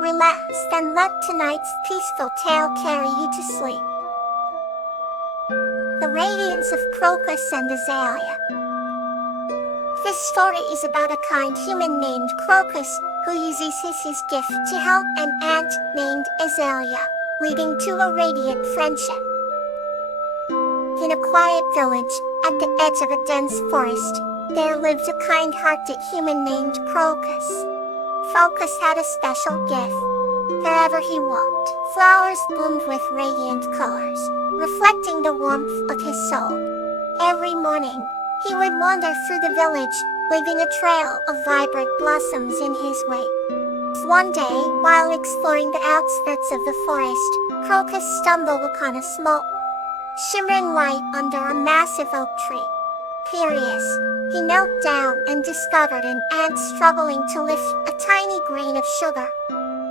Relax and let tonight's peaceful tale carry you to sleep. The Radiance of Crocus and Azalea. This story is about a kind human named Crocus who uses his gift to help an ant named Azalea, leading to a radiant friendship. In a quiet village, at the edge of a dense forest, there lived a kind-hearted human named Crocus. Crocus had a special gift. Wherever he walked, flowers bloomed with radiant colors, reflecting the warmth of his soul. Every morning, he would wander through the village, leaving a trail of vibrant blossoms in his wake. One day, while exploring the outskirts of the forest, Crocus stumbled upon a small, shimmering light under a massive oak tree. Curious, he knelt down and discovered an ant struggling to lift a tiny grain of sugar.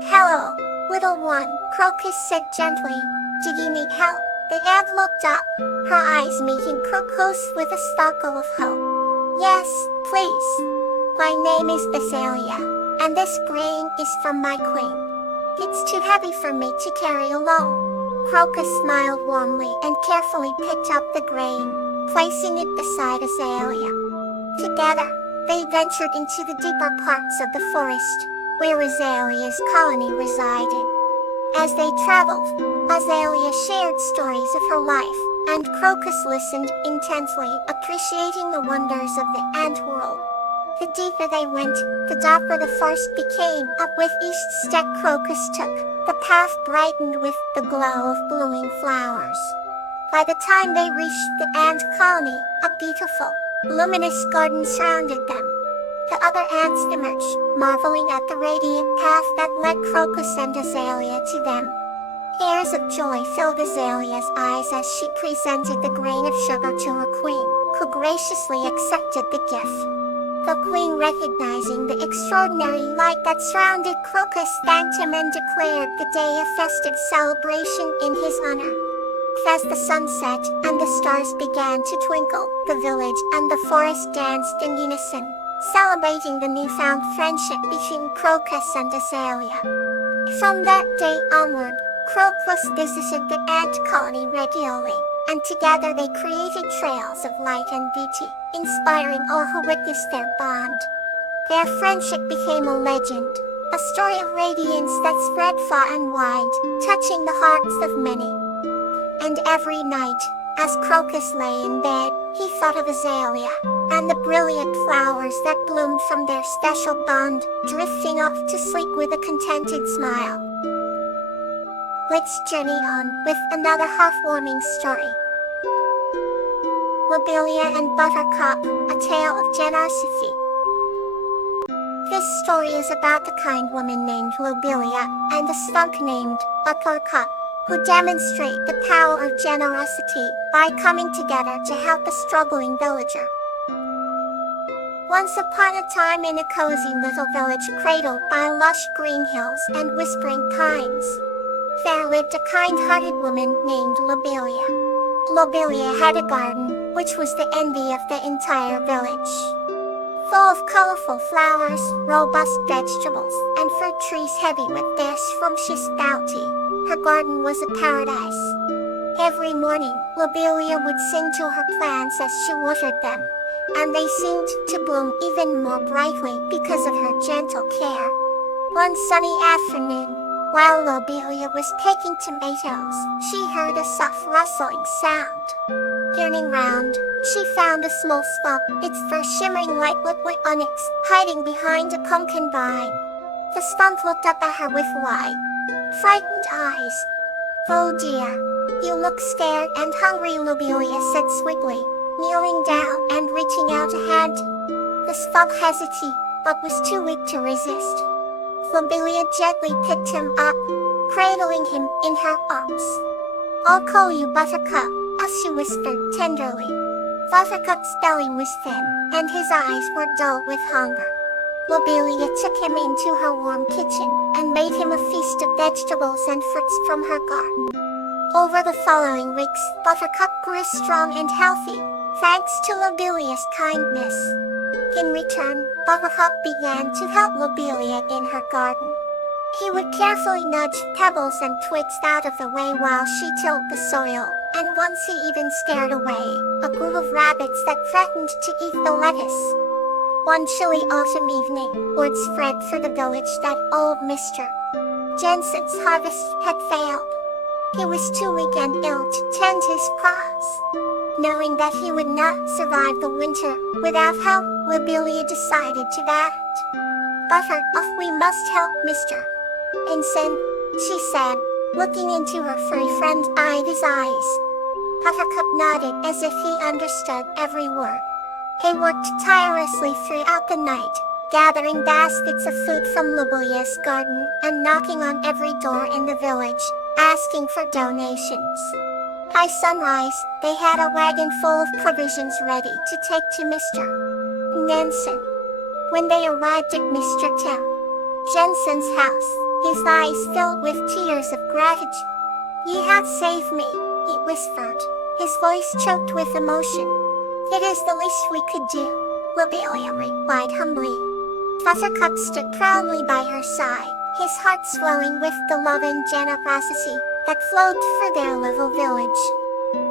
"Hello, little one," Crocus said gently. "Do you need help?" The ant looked up, her eyes meeting Crocus with a sparkle of hope. "Yes, please. My name is Azalea, and this grain is from my queen. It's too heavy for me to carry alone." Crocus smiled warmly and carefully picked up the grain, placing it beside Azalea. Together, they ventured into the deeper parts of the forest, where Azalea's colony resided. As they traveled, Azalea shared stories of her life, and Crocus listened intently, appreciating the wonders of the ant world. The deeper they went, the darker the forest became. Up with each step Crocus took, the path brightened with the glow of blooming flowers. By the time they reached the ant colony, a beautiful, luminous garden surrounded them. The other ants emerged, marveling at the radiant path that led Crocus and Azalea to them. Tears of joy filled Azalea's eyes as she presented the grain of sugar to her queen, who graciously accepted the gift. The queen, recognizing the extraordinary light that surrounded Crocus, thanked him and declared the day a festive celebration in his honor. As the sun set and the stars began to twinkle, the village and the forest danced in unison, celebrating the newfound friendship between Crocus and Azalea. From that day onward, Crocus visited the ant colony regularly, and together they created trails of light and beauty, inspiring all who witnessed their bond. Their friendship became a legend, a story of radiance that spread far and wide, touching the hearts of many. And every night, as Crocus lay in bed, he thought of Azalea, and the brilliant flowers that bloomed from their special bond, drifting off to sleep with a contented smile. Let's journey on with another heartwarming story. Lobelia and Buttercup, a tale of generosity. This story is about the kind woman named Lobelia and the skunk named Buttercup, who demonstrate the power of generosity by coming together to help a struggling villager. Once upon a time, in a cozy little village cradled by lush green hills and whispering pines, there lived a kind-hearted woman named Lobelia. Lobelia had a garden, which was the envy of the entire village. Full of colorful flowers, robust vegetables, and fruit trees heavy with their scrumptious bounty, her garden was a paradise. Every morning, Lobelia would sing to her plants as she watered them, and they seemed to bloom even more brightly because of her gentle care. One sunny afternoon, while Lobelia was picking tomatoes, she heard a soft rustling sound. Turning round, she found a small skunk, its fur shimmering like liquid onyx, hiding behind a pumpkin vine. The skunk looked up at her with wide, frightened eyes. "Oh dear, you look scared and hungry," Lobelia said sweetly, kneeling down and reaching out a hand. The skunk hesitated, but was too weak to resist. Lobelia gently picked him up, cradling him in her arms. "I'll call you Buttercup," as she whispered tenderly. Buttercup's belly was thin, and his eyes were dull with hunger. Lobelia took him into her warm kitchen, and made him a feast of vegetables and fruits from her garden. Over the following weeks, Buttercup grew strong and healthy, thanks to Lobelia's kindness. In return, Buttercup began to help Lobelia in her garden. He would carefully nudge pebbles and twigs out of the way while she tilled the soil, and once he even scared away a group of rabbits that threatened to eat the lettuce. One chilly autumn evening, word spread through the village that old Mr. Jensen's harvest had failed. He was too weak and ill to tend his crops. Knowing that he would not survive the winter without help, Lobelia decided to act. "Buttercup, we must help Mr. Ensign," she said, looking into her furry friend's eyes. Buttercup nodded as if he understood every word. He worked tirelessly throughout the night, gathering baskets of food from Lobelia's garden and knocking on every door in the village, asking for donations. By sunrise, they had a wagon full of provisions ready to take to Mr. Nansen. When they arrived at Mr. Tim Jensen's house, his eyes filled with tears of gratitude. "You have saved me," he whispered, his voice choked with emotion. "It is the least we could do," Lobelia replied humbly. Buttercup stood proudly by her side, his heart swelling with the love and generosity that flowed through their little village.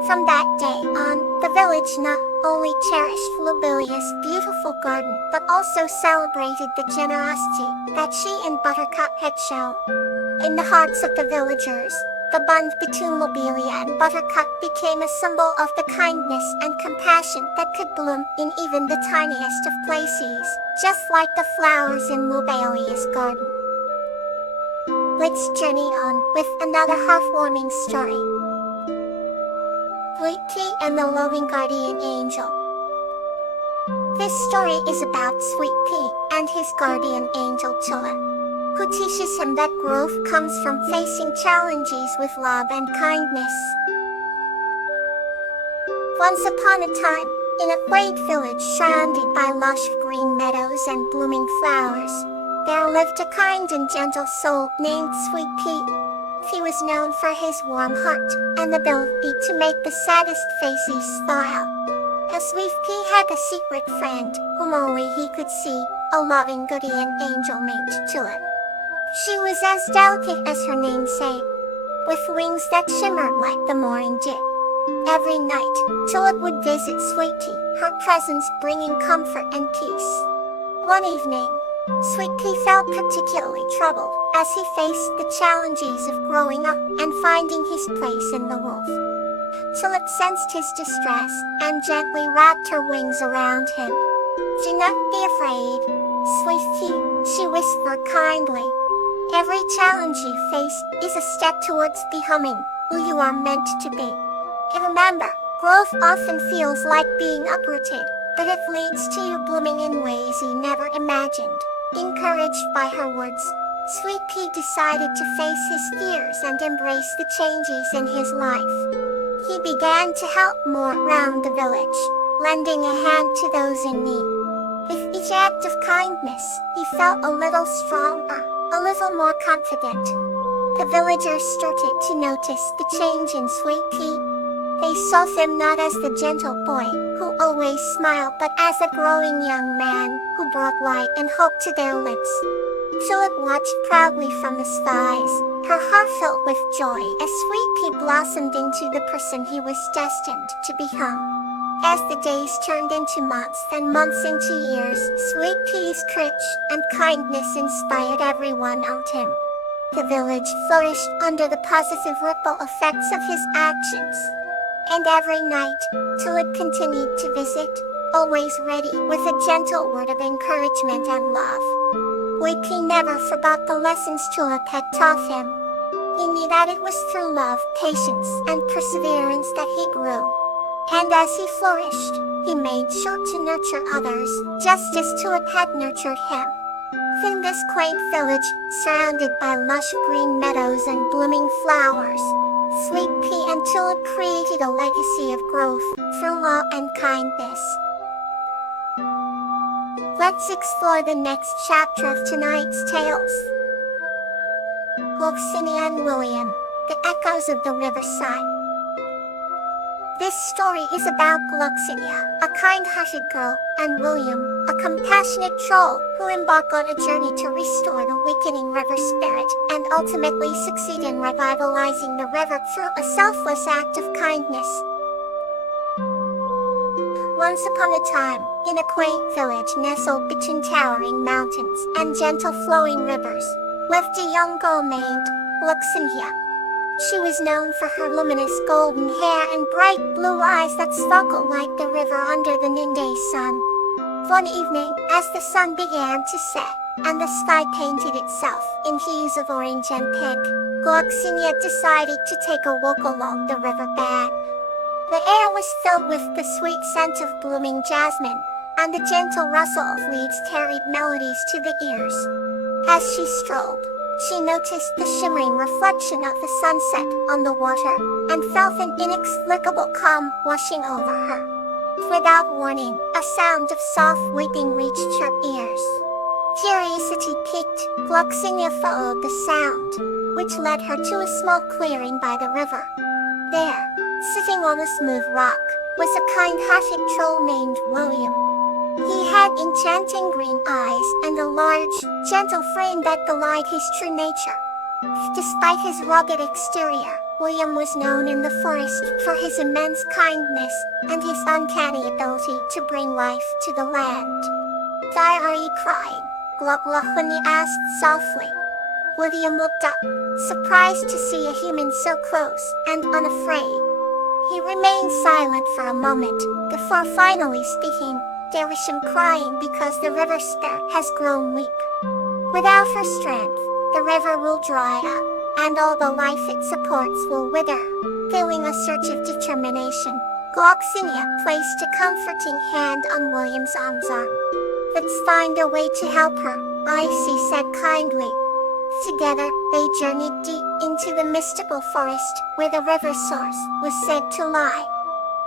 From that day on, the village not only cherished Lobelia's beautiful garden, but also celebrated the generosity that she and Buttercup had shown. In the hearts of the villagers, the bond between Lobelia and Buttercup became a symbol of the kindness and compassion that could bloom in even the tiniest of places, just like the flowers in Lobelia's garden. Let's journey on with another heartwarming story. Sweet Pea and the Loving Guardian Angel. This story is about Sweet Pea and his guardian angel Tulip, who teaches him that growth comes from facing challenges with love and kindness. Once upon a time, in a quaint village surrounded by lush green meadows and blooming flowers, there lived a kind and gentle soul named Sweet Pea. He was known for his warm heart and ability to make the saddest faces smile. A Sweet Pea had a secret friend whom only he could see, a loving guardian angel named Tulip. She was as delicate as her namesake, with wings that shimmered like the morning dew. Every night, Tulip would visit Sweet Pea, her presence bringing comfort and peace. One evening, Sweet Pea felt particularly troubled as he faced the challenges of growing up and finding his place in the world. Tulip sensed his distress and gently wrapped her wings around him. "Do not be afraid, Sweet Pea," she whispered kindly. "Every challenge you face is a step towards becoming who you are meant to be. And remember, growth often feels like being uprooted, but it leads to you blooming in ways you never imagined." Encouraged by her words, Sweet Pea decided to face his fears and embrace the changes in his life. He began to help more around the village, lending a hand to those in need. With each act of kindness, he felt a little stronger, a little more confident. The villagers started to notice the change in Sweet Pea. They saw him not as the gentle boy who always smiled, but as a growing young man who brought light and hope to their lips. Tulip watched proudly from the skies, her heart filled with joy as Sweet Pea blossomed into the person he was destined to become. As the days turned into months and months into years, Sweet Pea's courage and kindness inspired everyone around him. The village flourished under the positive ripple effects of his actions. And every night, Tulip continued to visit, always ready with a gentle word of encouragement and love. Sweet Pea never forgot the lessons Tulip had taught him. He knew that it was through love, patience, and perseverance that he grew. And as he flourished, he made sure to nurture others, just as Tulip had nurtured him. In this quaint village, surrounded by lush green meadows and blooming flowers, Sweet Pea and Tulip created a legacy of growth through love and kindness. Let's explore the next chapter of tonight's tales. Gloxinia and William, the Echoes of the Riverside. This story is about Gloxinia, a kind-hearted girl, and William, a compassionate troll who embark on a journey to restore the weakening river spirit and ultimately succeed in revitalizing the river through a selfless act of kindness. Once upon a time, in a quaint village nestled between towering mountains and gentle flowing rivers, lived a young girl named Luxenia. She was known for her luminous golden hair and bright blue eyes that sparkled like the river under the noonday sun. One evening, as the sun began to set, and the sky painted itself in hues of orange and pink, Luxenia decided to take a walk along the riverbank. The air was filled with the sweet scent of blooming jasmine, and the gentle rustle of leaves carried melodies to the ears. As she strolled, she noticed the shimmering reflection of the sunset on the water, and felt an inexplicable calm washing over her. Without warning, a sound of soft weeping reached her ears. Curiosity piqued, Luxenia followed the sound, which led her to a small clearing by the river. There, sitting on a smooth rock, was a kind-hearted troll named William. He had enchanting green eyes and a large, gentle frame that belied his true nature. Despite his rugged exterior, William was known in the forest for his immense kindness and his uncanny ability to bring life to the land. "Why are you crying?" Luxenia asked softly. William looked up, surprised to see a human so close and unafraid. He remained silent for a moment, before finally speaking. "There is some crying because the river spirit has grown weak. Without her strength, the river will dry up, and all the life it supports will wither." Feeling a surge of determination, Luxenia placed a comforting hand on William's arm. "Let's find a way to help her," Icy said kindly. Together, they journeyed deep into the mystical forest, where the river source was said to lie.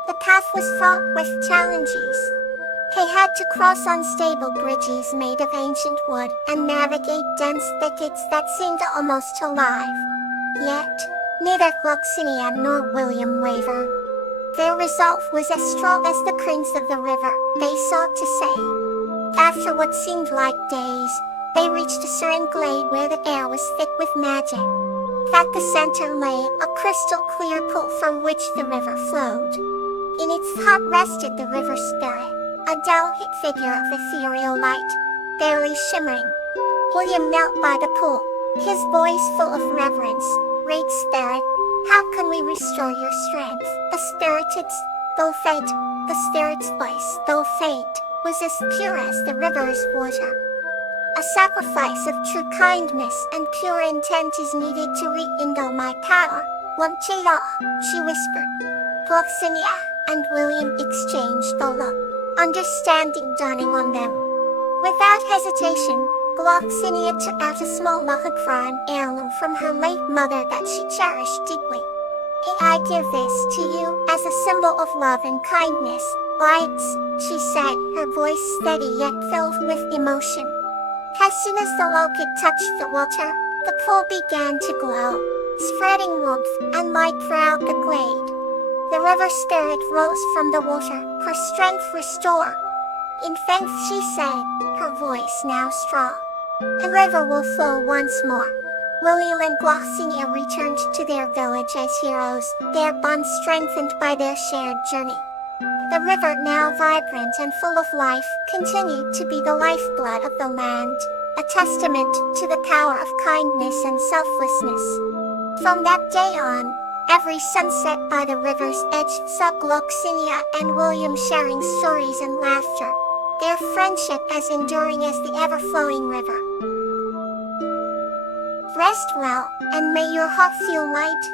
The path was fraught with challenges. They had to cross unstable bridges made of ancient wood and navigate dense thickets that seemed almost alive. Yet, neither Luxenia nor William wavered. Their resolve was as strong as the currents of the river, they sought to say. After what seemed like days, they reached a serene glade where the air was thick with magic. At the center lay a crystal-clear pool from which the river flowed. In its heart rested the river spirit, a delicate figure of ethereal light, barely shimmering. William knelt by the pool, his voice full of reverence. "Great Spirit, how can we restore your strength?" The spirit's voice, though faint, was as pure as the river's water. "A sacrifice of true kindness and pure intent is needed to rekindle my power." "Whimsical," she whispered. Luxenia and William exchanged a look, understanding dawning on them. Without hesitation, Luxenia took out a small Lullabies heirloom from her late mother that she cherished deeply. "I give this to you as a symbol of love and kindness, Lights," she said, her voice steady yet filled with emotion. As soon as the locket touched the water, the pool began to glow, spreading warmth and light throughout the glade. The river spirit rose from the water, her strength restored. "In thanks," she said, her voice now strong. "The river will flow once more." William and Luxenia returned to their village as heroes, their bond strengthened by their shared journey. The river, now vibrant and full of life, continued to be the lifeblood of the land, a testament to the power of kindness and selflessness. From that day on, every sunset by the river's edge saw Luxenia and William sharing stories and laughter, their friendship as enduring as the ever-flowing river. Rest well, and may your heart feel light.